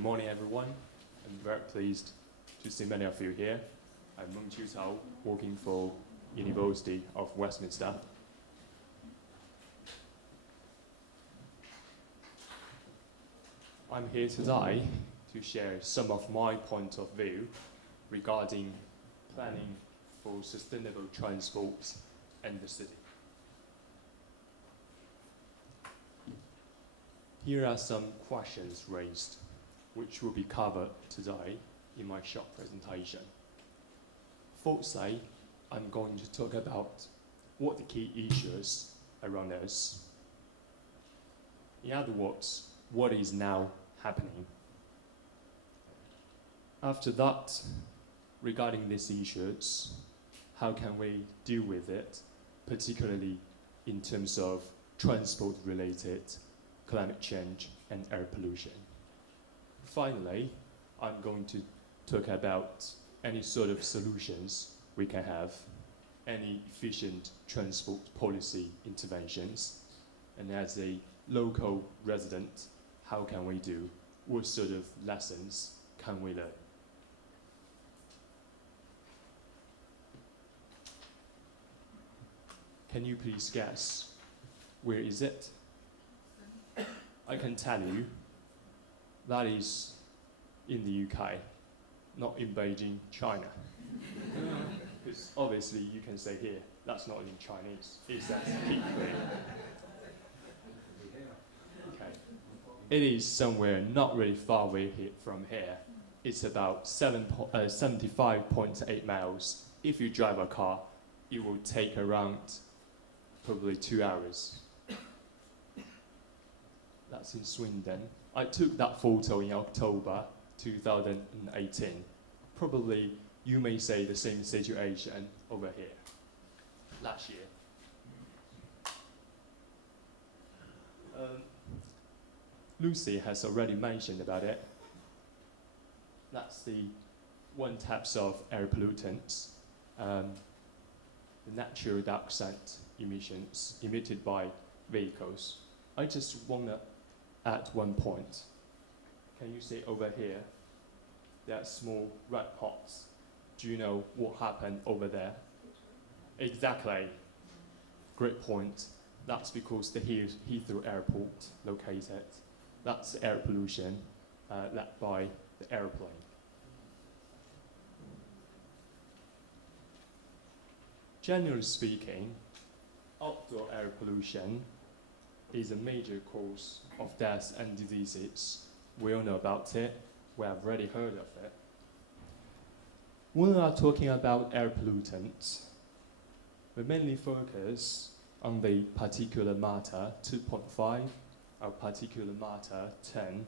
Good morning, everyone. I'm very pleased to see many of you here. I'm Mengqui Cao, working for University of Westminster. I'm here today to share some of my point of view regarding planning for sustainable transport in the city. Here are some questions raised, which will be covered today in my short presentation. Firstly, I'm going to talk about what the key issues around us. In other words, what is now happening. After that, regarding these issues, how can we deal with it, particularly in terms of transport-related climate change and air pollution. Finally, I'm going to talk about any sort of solutions we can have, any efficient transport policy interventions, and as a local resident, how can we do? What sort of lessons can we learn? Can you please guess, where is it? I can tell you, that is in the UK, not in Beijing, China. Because obviously you can say here, that's not in Chinese, it says keep clean. Okay. It is somewhere not really far away from here. It's about 75.8 miles. If you drive a car, it will take around probably 2 hours. That's in Swindon. I took that photo in October 2018. Probably you may say the same situation over here, last year. Lucy has already mentioned about it. That's the one types of air pollutants, the natural dioxide emissions emitted by vehicles. I just want to add one point. Can you see over here, there are small red pots. Do you know what happened over there? Exactly. Great point. That's because the Heathrow Airport located. That's air pollution led by the airplane. Generally speaking, outdoor air pollution is a major cause of death and diseases. We all know about it. We have already heard of it. When we are talking about air pollutants, we mainly focus on the particulate matter 2.5, or particulate matter 10,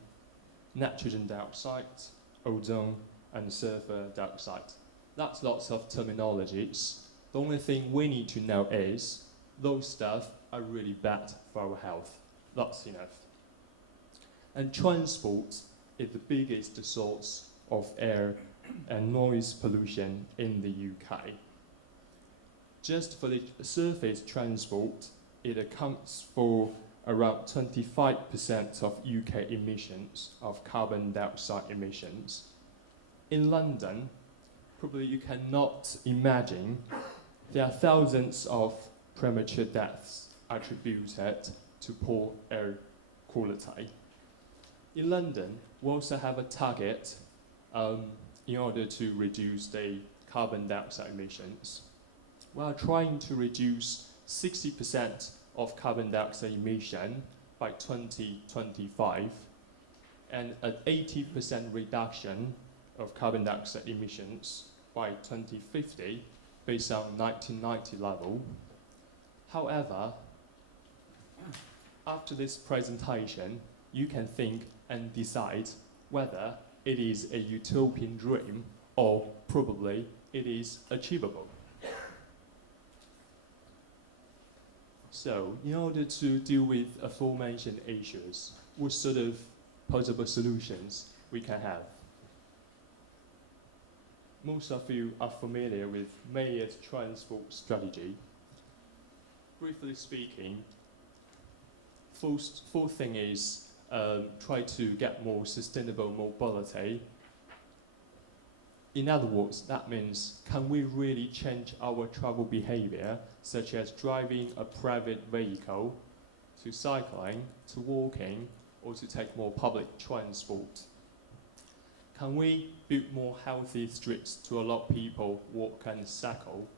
nitrogen dioxide, ozone, and sulfur dioxide. That's lots of terminologies. The only thing we need to know is those stuff are really bad for our health. That's enough. And transport is the biggest source of air and noise pollution in the UK. Just for the surface transport, it accounts for around 25% of UK emissions of carbon dioxide emissions. In London, probably you cannot imagine, there are thousands of premature deaths attributed to poor air quality. In London, we also have a target in order to reduce the carbon dioxide emissions. We are trying to reduce 60% of carbon dioxide emission by 2025 and an 80% reduction of carbon dioxide emissions by 2050 based on 1990 level. However, after this presentation, you can think and decide whether it is a utopian dream or probably it is achievable. So, in order to deal with aforementioned issues, what sort of possible solutions we can have? Most of you are familiar with Mayor's transport strategy. Briefly speaking, fourth thing is try to get more sustainable mobility. In other words, that means, can we really change our travel behavior, such as driving a private vehicle, to cycling, to walking, or to take more public transport? Can we build more healthy streets to allow people walk and cycle?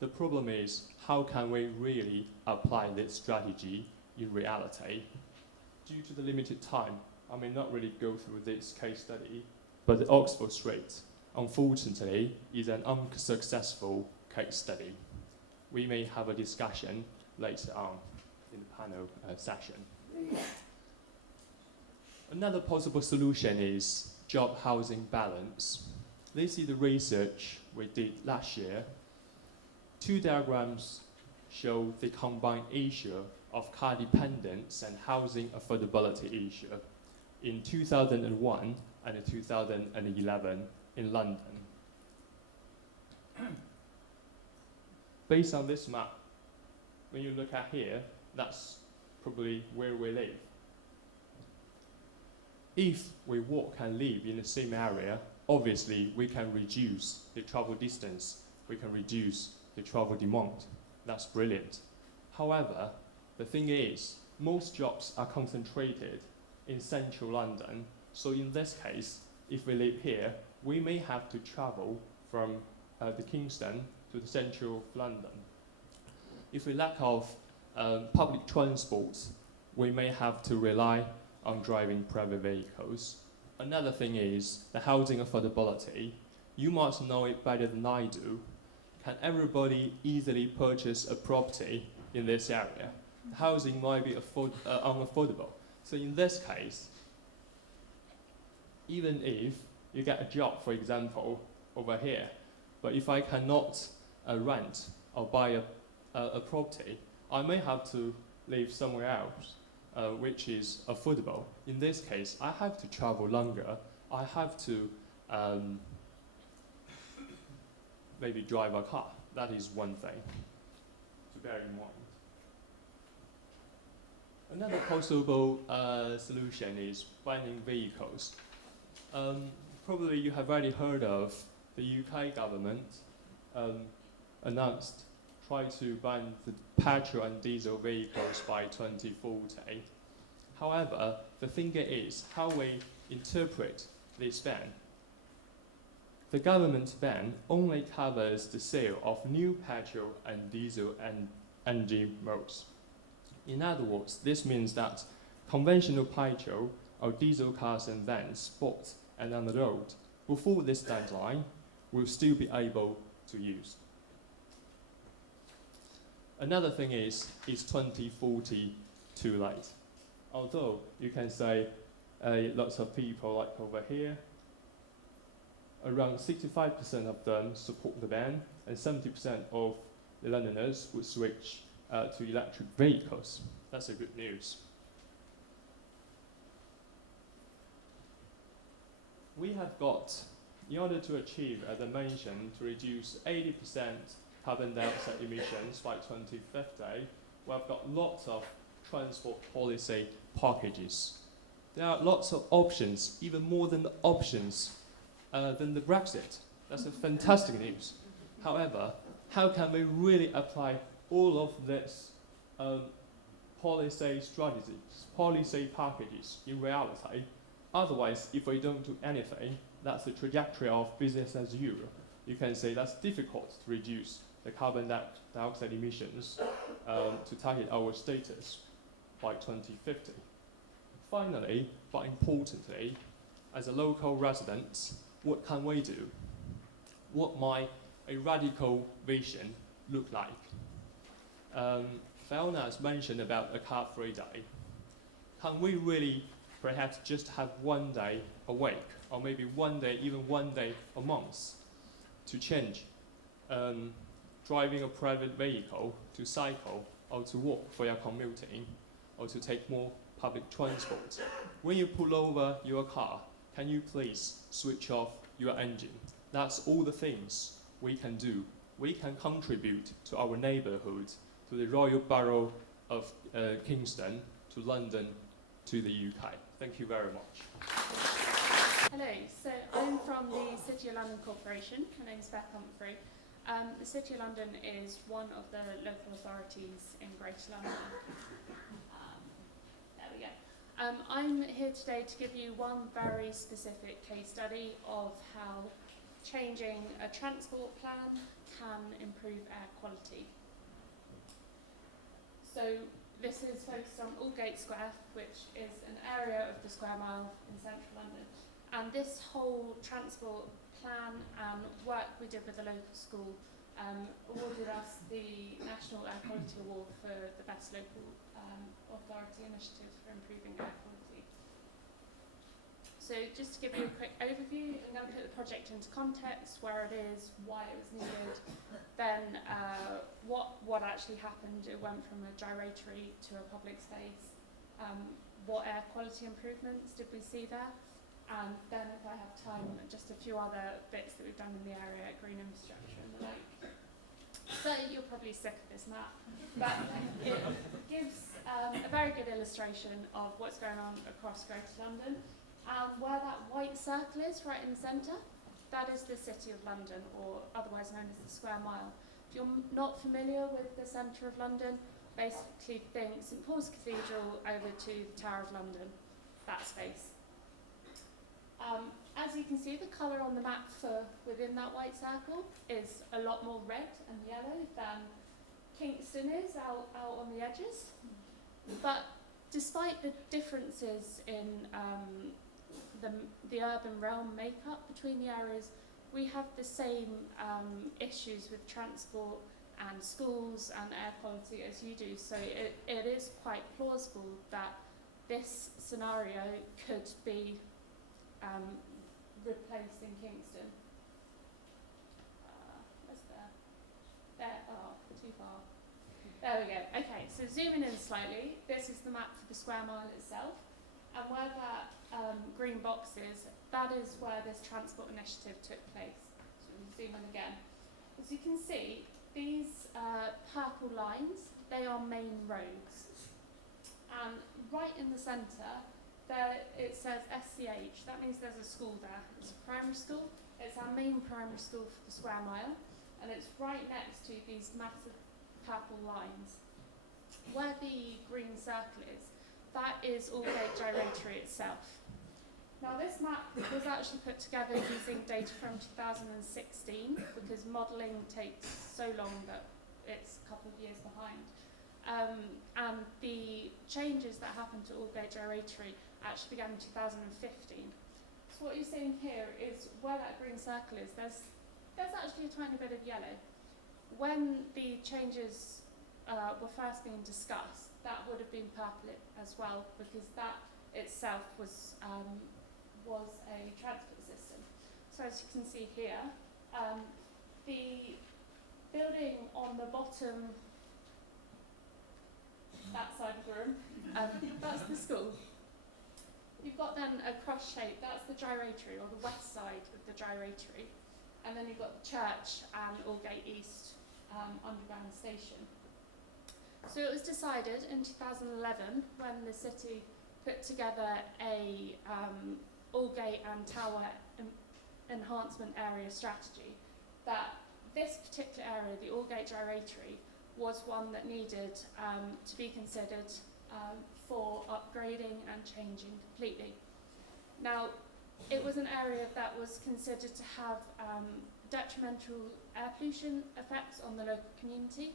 The problem is, how can we really apply this strategy in reality? Due to the limited time, I may not really go through this case study, but the Oxford Street, unfortunately, is an unsuccessful case study. We may have a discussion later on in the panel session. Another possible solution is job housing balance. This is the research we did last year. Two diagrams show the combined issue of car dependence and housing affordability issue in 2001 and 2011 in London. Based on this map, when you look at here, that's probably where we live. If we walk and live in the same area, obviously we can reduce the travel distance, we can reduce the travel demand. That's brilliant. However, the thing is, most jobs are concentrated in central London, so in this case, if we live here, we may have to travel from the Kingston to the central of London. If we lack of public transport, we may have to rely on driving private vehicles. Another thing is the housing affordability. You must know it better than I do. Can everybody easily purchase a property in this area? Housing might be unaffordable. So in this case, even if you get a job, for example, over here, but if I cannot rent or buy a property, I may have to live somewhere else, which is affordable. In this case, I have to travel longer. I have to maybe drive a car. That is one thing to bear in mind. Another possible solution is banning vehicles. Probably you have already heard of the UK government announced try to ban the petrol and diesel vehicles by 2040. However, the thing is how we interpret this ban. The government ban only covers the sale of new petrol and diesel engine modes. In other words, this means that conventional petrol or diesel cars and vans bought and on the road before this deadline will still be able to use. Another thing is 2040 too late? Although you can say lots of people like over here, around 65% of them support the ban and 70% of the Londoners would switch to electric vehicles. That's a good news. We have got, in order to achieve, as I mentioned, to reduce 80% carbon dioxide emissions by 2050, we've got lots of transport policy packages. There are lots of options, even more than the options than the Brexit. That's a fantastic news. However, how can we really apply all of this policy strategies, policy packages in reality? Otherwise, if we don't do anything, that's the trajectory of business as usual. You can say that's difficult to reduce the carbon dioxide emissions to target our status by 2050. Finally, but importantly, as a local resident, what can we do? What might a radical vision look like? Fiona has mentioned about a car-free day. Can we really perhaps just have one day a week, or maybe one day, even one day a month, to change driving a private vehicle, to cycle, or to walk for your commuting, or to take more public transport? When you pull over your car, can you please switch off your engine? That's all the things we can do. We can contribute to our neighborhood to the Royal Borough of Kingston, to London, to the UK. Thank you very much. Hello, so I'm from the City of London Corporation. My name is Beth Humphrey. The City of London is one of the local authorities in Greater London. There we go. I'm here today to give you one very specific case study of how changing a transport plan can improve air quality. So this is focused on Aldgate Square, which is an area of the square mile in central London. And this whole transport plan and work we did with the local school awarded us the National Air Quality Award for the best local authority initiative for improving air quality. So just to give you a quick overview, I'm going to put the project into context, where it is, why it was needed, then what actually happened. It went from a gyratory to a public space. What air quality improvements did we see there? And then, if I have time, just a few other bits that we've done in the area, green infrastructure and the like. So you're probably sick of this map, but it gives a very good illustration of what's going on across Greater London. Where that white circle is, right in the centre, that is the City of London, or otherwise known as the Square Mile. If you're not familiar with the centre of London, basically think St Paul's Cathedral over to the Tower of London, that space. As you can see, the colour on the map for within that white circle is a lot more red and yellow than Kingston is out on the edges. But despite the differences in the urban realm makeup between the areas, we have the same issues with transport and schools and air quality as you do. So it is quite plausible that this scenario could be replaced in Kingston. Where's there? Oh, too far. There we go. Okay, so zooming in slightly, this is the map for the square mile itself. And where that green box is, that is where this transport initiative took place. So we zoom in again. As you can see, these purple lines, they are main roads. And right in the centre, there it says SCH. That means there's a school there. It's a primary school. It's our main primary school for the square mile. And it's right next to these massive purple lines. Where the green circle is, that is Aldgate Gyratory itself. Now this map was actually put together using data from 2016 because modelling takes so long that it's a couple of years behind. And the changes that happened to Aldgate Gyratory actually began in 2015. So what you're seeing here is where that green circle is, there's actually a tiny bit of yellow. When the changes were first being discussed, that would have been purple as well, because that itself was a transport system. So as you can see here, the building on the bottom, that side of the room, that's the school. You've got then a cross shape, that's the gyratory, or the west side of the gyratory. And then you've got the church and Aldgate East underground station. So it was decided in 2011, when the city put together a Aldgate and Tower enhancement area strategy, that this particular area, the Aldgate Gyratory, was one that needed to be considered for upgrading and changing completely. Now, it was an area that was considered to have detrimental air pollution effects on the local community,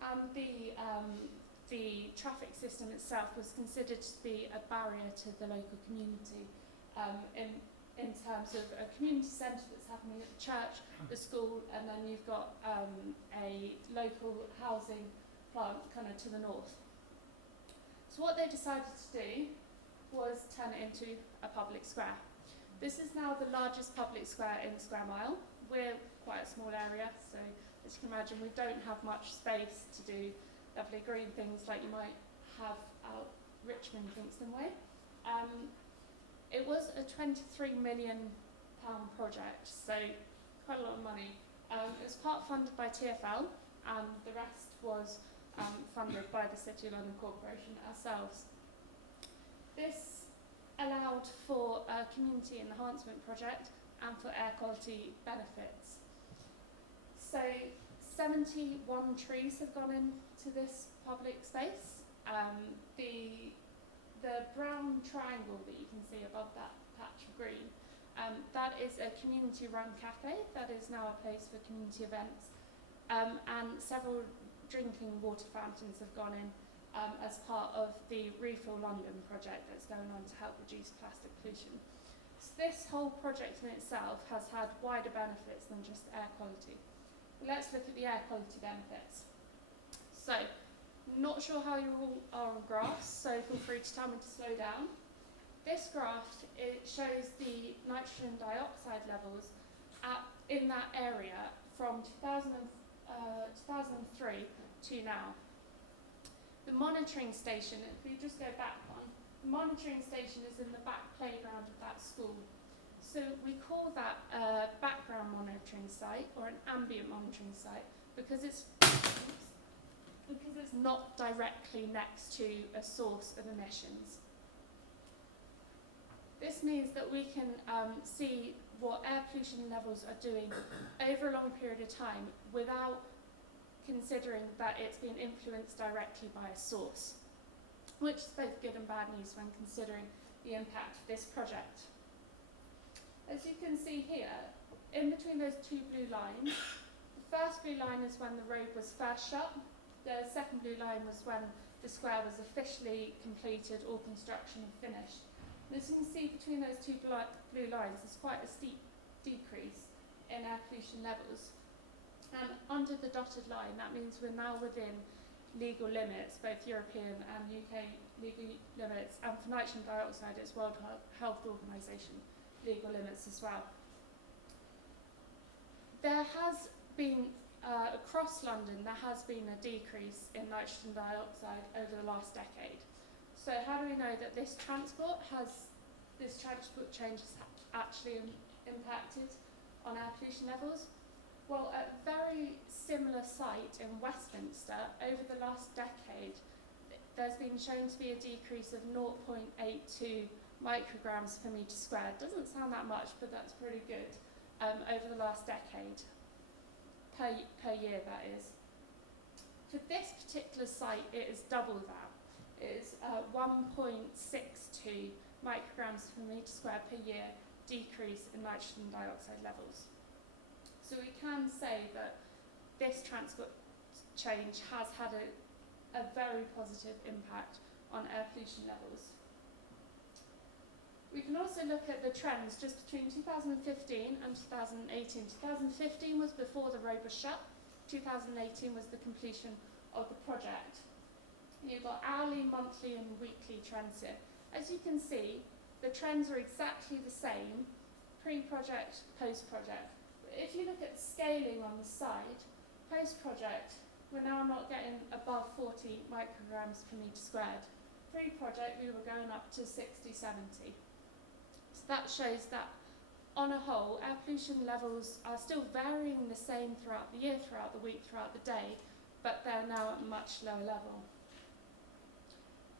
and the traffic system itself was considered to be a barrier to the local community in terms of a community centre that's happening at the church, the school, and then you've got a local housing plant kind of to the north. So what they decided to do was turn it into a public square. This is now the largest public square in the square mile. We're quite a small area, so as you can imagine, we don't have much space to do lovely green things like you might have out Richmond, Kingston way. It was a £23 million project, so quite a lot of money. It was part funded by TfL, and the rest was funded by the City of London Corporation ourselves. This allowed for a community enhancement project and for air quality benefits. So 71 trees have gone into this public space. The brown triangle that you can see above that patch of green, that is a community-run cafe that is now a place for community events, and several drinking water fountains have gone in as part of the Refill London project that's going on to help reduce plastic pollution. So this whole project in itself has had wider benefits than just air quality. Let's look at the air quality benefits. So, not sure how you all are on graphs, so feel free to tell me to slow down. This graph, it shows the nitrogen dioxide levels in that area from 2003 to now. The monitoring station, if we just go back one, the monitoring station is in the back playground of that school. So we call that a background monitoring site or an ambient monitoring site because it's not directly next to a source of emissions. This means that we can see what air pollution levels are doing over a long period of time without considering that it's been influenced directly by a source, which is both good and bad news when considering the impact of this project. As you can see here, in between those two blue lines, the first blue line is when the road was first shut. The second blue line was when the square was officially completed, all construction finished. And as you can see between those two blue lines, there's quite a steep decrease in air pollution levels. And under the dotted line, that means we're now within legal limits, both European and UK legal limits, and for nitrogen dioxide, it's World Health Organization legal limits as well. There has been, across London, there has been a decrease in nitrogen dioxide over the last decade. So how do we know that this transport change has actually impacted on air pollution levels? Well, at a very similar site in Westminster, over the last decade, there's been shown to be a decrease of 0.82 micrograms per metre squared. Doesn't sound that much, but that's pretty good over the last decade, per year that is. For this particular site, it is double that. It is 1.62 micrograms per metre squared per year decrease in nitrogen dioxide levels. So we can say that this transport change has had a very positive impact on air pollution levels. We can also look at the trends just between 2015 and 2018. 2015 was before the road was shut. 2018 was the completion of the project. You've got hourly, monthly and weekly trends here. As you can see, the trends are exactly the same pre-project, post-project. If you look at scaling on the side, post-project, we're now not getting above 40 micrograms per metre squared. Pre-project, we were going up to 60, 70. So that shows that, on a whole, air pollution levels are still varying the same throughout the year, throughout the week, throughout the day, but they're now at a much lower level.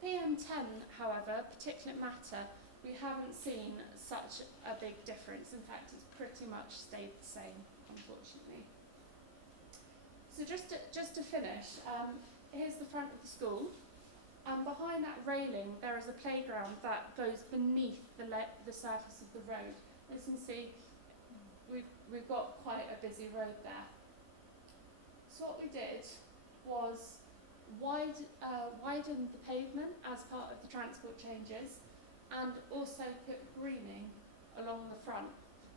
PM10, however, particulate matter, we haven't seen such a big difference. In fact, it's pretty much stayed the same, unfortunately. So just to finish, here's the front of the school. And behind that railing, there is a playground that goes beneath the surface of the road. As you can see, we've got quite a busy road there. So what we did was widen the pavement as part of the transport changes, and also put greening along the front.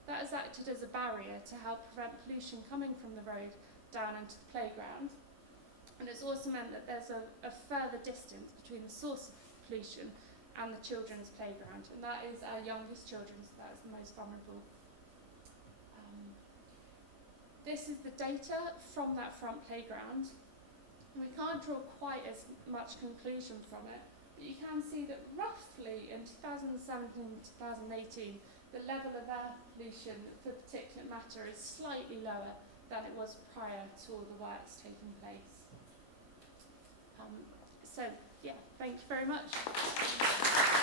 That has acted as a barrier to help prevent pollution coming from the road down into the playground. And it's also meant that there's a further distance between the source of pollution and the children's playground. And that is our youngest children, so that is the most vulnerable. This is the data from that front playground. We can't draw quite as much conclusion from it, but you can see that roughly in 2017-2018, the level of air pollution for particulate matter is slightly lower than it was prior to all the works taking place. So, yeah, thank you very much.